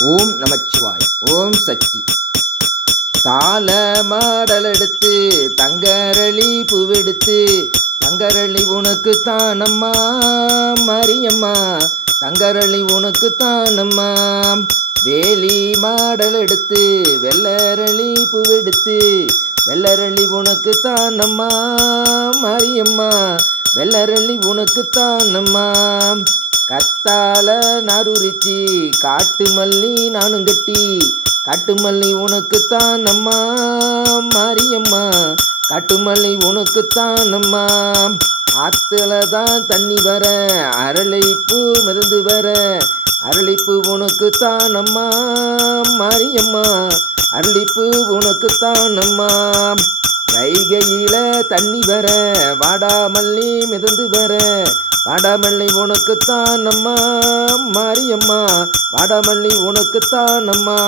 ஓம் நமச்சிவாய். ஓம் சக்தி. தாள மாடல் எடுத்து தங்கரளி பூவெடுத்து தங்கரளி உனக்கு தானம்மா மரியம்மா, தங்கரளி உனக்கு தானம்மா. வேலி மாடல் எடுத்து வெள்ளரளி பூவெடுத்து வெள்ளரளி உனக்கு தானம்மா மரியம்மா, வெள்ளரளி உனக்கு தானம்மா. கத்தால நறுரிச்சி காட்டு மல்லி நானும் கட்டி காட்டு மல்லி உனக்கு தானம்மா மாரியம்மா, காட்டு மல்லி உனக்கு தானம்மா. ஆத்துல தான் தண்ணி வர அரளிப்பூ மிதந்து வர அரளிப்பூ உனக்கு தானம்மா மாரியம்மா, அரளிப்பூ உனக்கு தானம்மா. வைகையில தண்ணி வர வாடாமல்லி மிதந்து வர வாடாமல்லி உனக்கு தானம்மா மாரியம்மா, வாடாமல்லி உனக்கு தானம்மா.